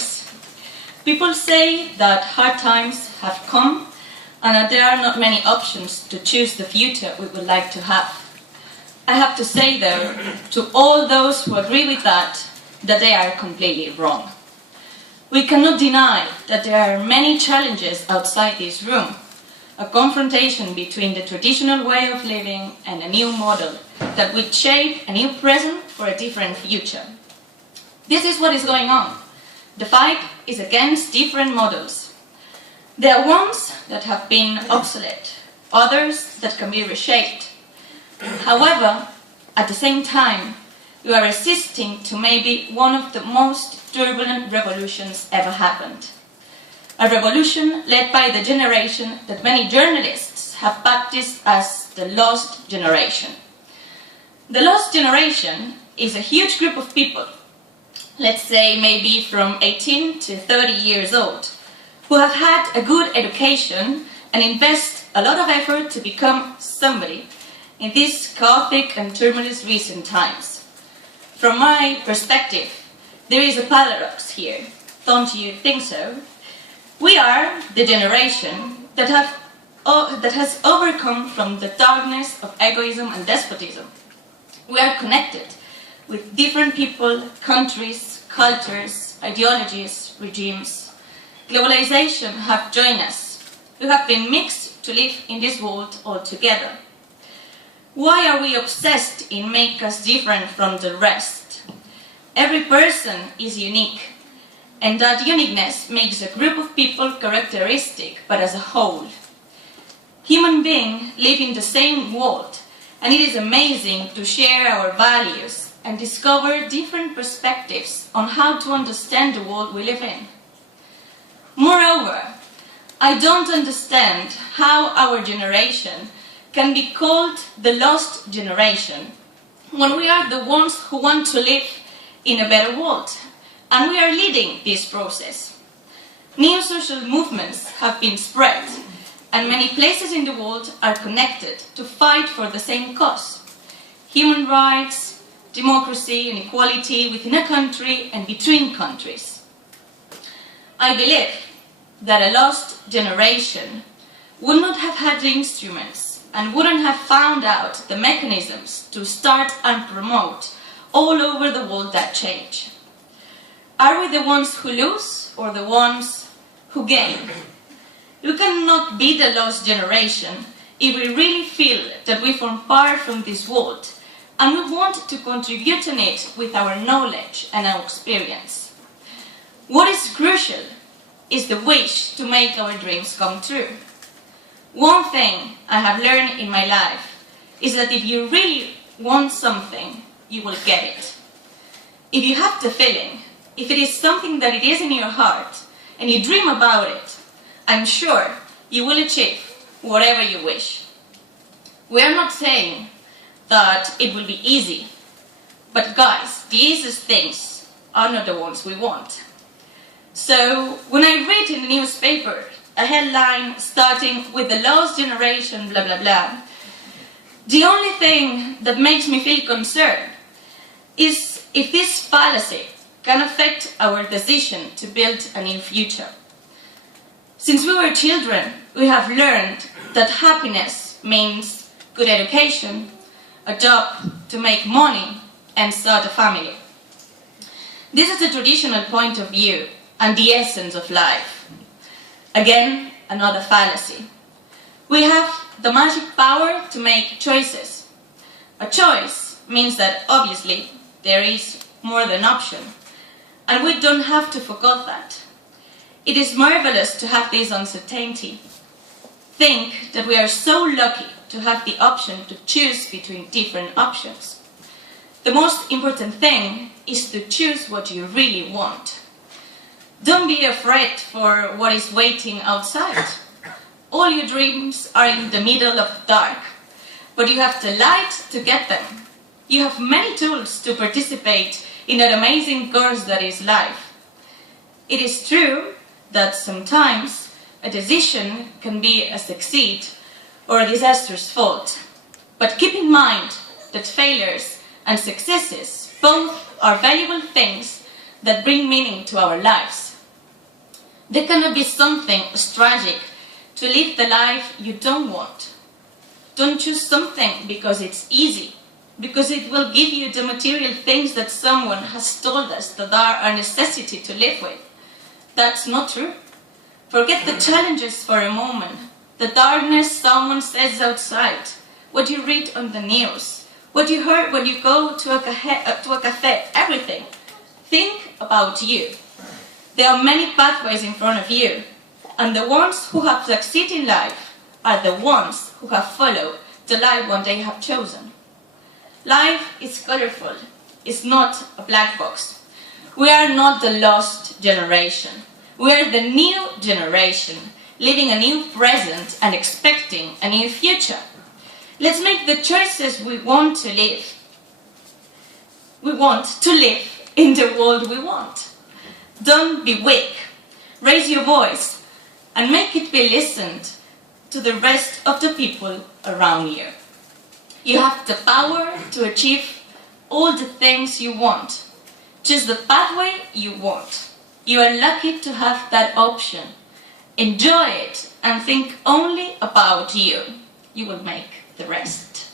choice. People say that hard times have come and that there are not many options to choose the future we would like to have. I have to say, though, to all those who agree with that they are completely wrong. We cannot deny that there are many challenges outside this room, a confrontation between the traditional way of living and a new model that would shape a new present for a different future. This is what is going on. The fight is against different models. There are ones that have been obsolete, others that can be reshaped. However, at the same time, we are resisting to maybe one of the most turbulent revolutions ever happened. A revolution led by the generation that many journalists have baptized as the lost generation. The lost generation is a huge group of people, let's say maybe from 18 to 30 years old, who have had a good education and invest a lot of effort to become somebody in these chaotic and tumultuous recent times. From my perspective, there is a paradox here. Don't you think so? We are the generation that has overcome from the darkness of egoism and despotism. We are connected with different people, countries, cultures, ideologies, regimes. Globalization have joined us. We have been mixed to live in this world all together. Why are we obsessed in making us different from the rest? Every person is unique, and that uniqueness makes a group of people characteristic, but as a whole. Human beings live in the same world, and it is amazing to share our values and discover different perspectives on how to understand the world we live in. Moreover, I don't understand how our generation can be called the lost generation when we are the ones who want to live in a better world, and we are leading this process. New social movements have been spread, and many places in the world are connected to fight for the same cause: human rights, democracy and equality within a country and between countries. I believe that a lost generation would not have had the instruments and wouldn't have found out the mechanisms to start and promote all over the world that change. Are we the ones who lose or the ones who gain? We cannot be the lost generation if we really feel that we form part from this world and we want to contribute in it with our knowledge and our experience. What is crucial is the wish to make our dreams come true. One thing I have learned in my life is that if you really want something, you will get it. If you have the feeling, if it is something that it is in your heart, and you dream about it, I'm sure you will achieve whatever you wish. We are not saying that it will be easy, but guys, the easiest things are not the ones we want. So when I read in the newspaper a headline starting with the lost generation, blah blah blah, the only thing that makes me feel concerned is if this fallacy can affect our decision to build a new future. Since we were children, we have learned that happiness means good education, a job to make money, and start a family. This is the traditional point of view and the essence of life. Again, another fallacy. We have the magic power to make choices. A choice means that obviously there is more than option, and we don't have to forget that. It is marvelous to have this uncertainty. Think that we are so lucky to have the option to choose between different options. The most important thing is to choose what you really want. Don't be afraid for what is waiting outside. All your dreams are in the middle of the dark, but you have the light to get them. You have many tools to participate in that amazing course that is life. It is true that sometimes a decision can be a succeed or a disastrous fault, but keep in mind that failures and successes both are valuable things that bring meaning to our lives. There cannot be something tragic to live the life you don't want. Don't choose something because it's easy, because it will give you the material things that someone has told us that are a necessity to live with. That's not true. Forget the challenges for a moment, the darkness someone says outside, what you read on the news, what you heard when you go to a cafe, everything. Think about you. There are many pathways in front of you, and the ones who have succeeded in life are the ones who have followed the life one they have chosen. Life is colorful. It's not a black box. We are not the lost generation. We are the new generation, living a new present and expecting a new future. Let's make the choices we want to live. We want to live in the world we want. Don't be weak. Raise your voice and make it be listened to the rest of the people around you. You have the power to achieve all the things you want. Choose the pathway you want. You are lucky to have that option. Enjoy it and think only about you. You will make the rest.